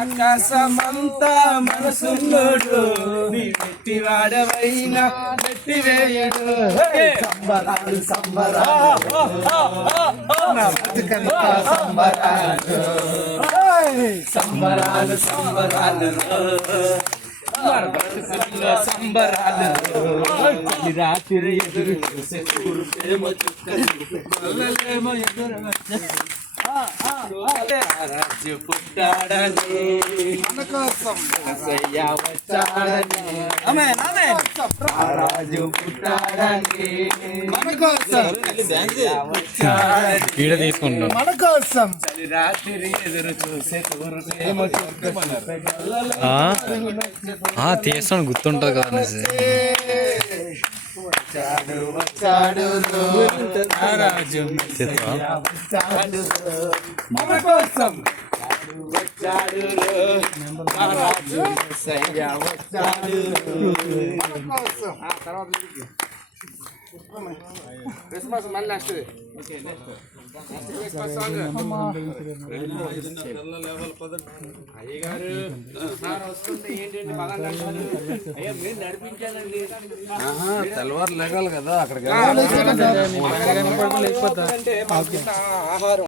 ఆకాశమంతా మనసున్నోడు నెట్టి వాడవైనా నెట్టి వేయడు సంబరాలు సంబరాలు సంబరాలు సంబరాలు సంబరాలు మన బతుకుల్లో సంబరాలు రాజు పుట్టాడని రాజు పుట్టాడని మన కోసం ఈడ తీసుకుంటాం మన కోసం రాత్రి ఎదురు చూసే తీస్తాను గుర్తుంటది కదా వచ్చాడు వచ్చాడు రాజు? వచ్చాడు మన కోసం వచ్చాడు రాజు వచ్చాడు మన కోసం క్రిస్మస్ మళ్ళీ వస్తుంది. క్రిస్మస్ సాంగ్ తెల్లవారు లేగాలి కదా అక్కడికి ఆహారం